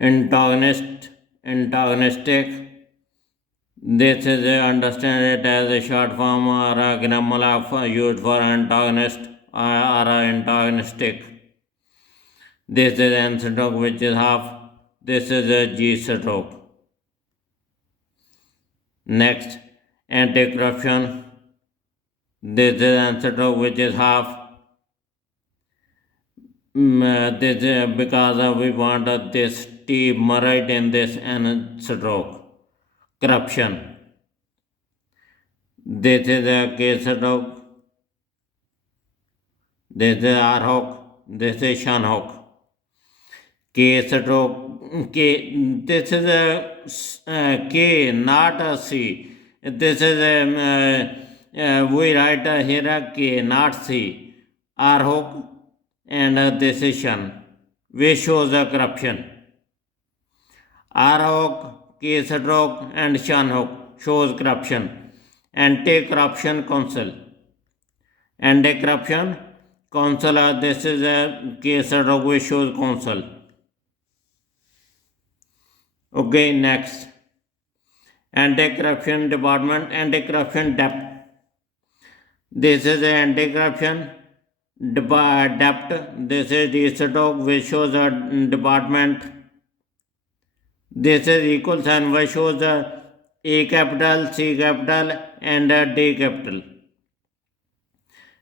antagonist, antagonistic. This is understand it as a short form or a grammar of used for antagonist or antagonistic. This is N stroke, which is half. This is a G stroke. Next, anti-corruption. This is N stroke, which is half. This is because we want this T merged in this N stroke. Corruption. This is a K stroke. This is R hook. This is Shan hook. K stroke. K. This is a K, not a C. This is a we write here a K, not C. R hook and this is Shan, which shows the corruption. R hook, K stroke and Shan hook shows corruption. Anti-corruption council. Anti-corruption council. This is a K stroke which shows council. Okay, next. Anti-corruption department, anti-corruption depth. This is the anti-corruption depth. This is D stroke which shows a department. This is equal sign which shows the A capital, C capital and D capital.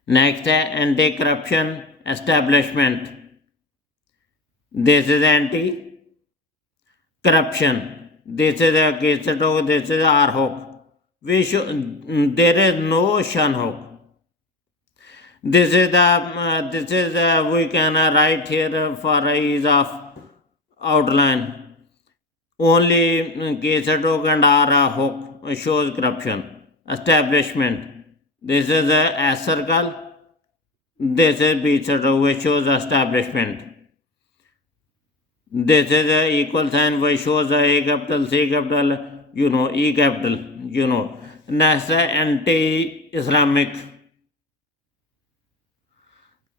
Next, anti-corruption establishment. This is anti-corruption. This is a K stroke, this is R hook. There is no Shan hook. This is the we can write here for ease of outline. Only K stroke and R hook shows corruption. Establishment. This is a S circle. This is B stroke which shows establishment. This is a equal sign which shows A capital, C capital, E capital, Next, anti-Islamic.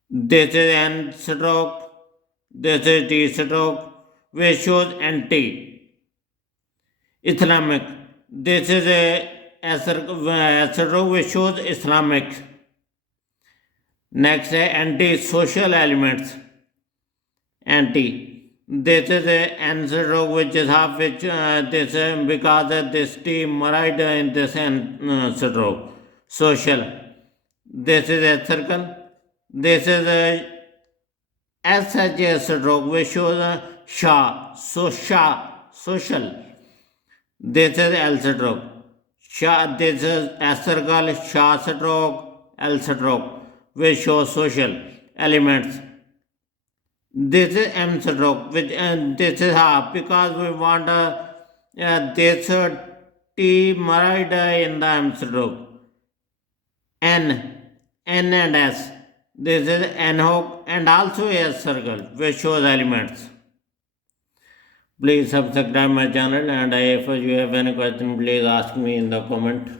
This is N stroke. This is T stroke which shows anti-Islamic. This is a S stroke which shows Islamic. Next, anti-social elements. Anti. This is a N stroke which is half, which this because this T merged in this N stroke. Social. This is a circle. This is a SH stroke which shows Sha. So Sha, social. This is L stroke. Sha. This is S circle, Sha stroke, L stroke which shows social elements. This is M stroke, which this is half because we want this T merged in the M stroke. N and S. This is N hook and also S circle which shows elements. Please subscribe my channel, and if you have any question, please ask me in the comment.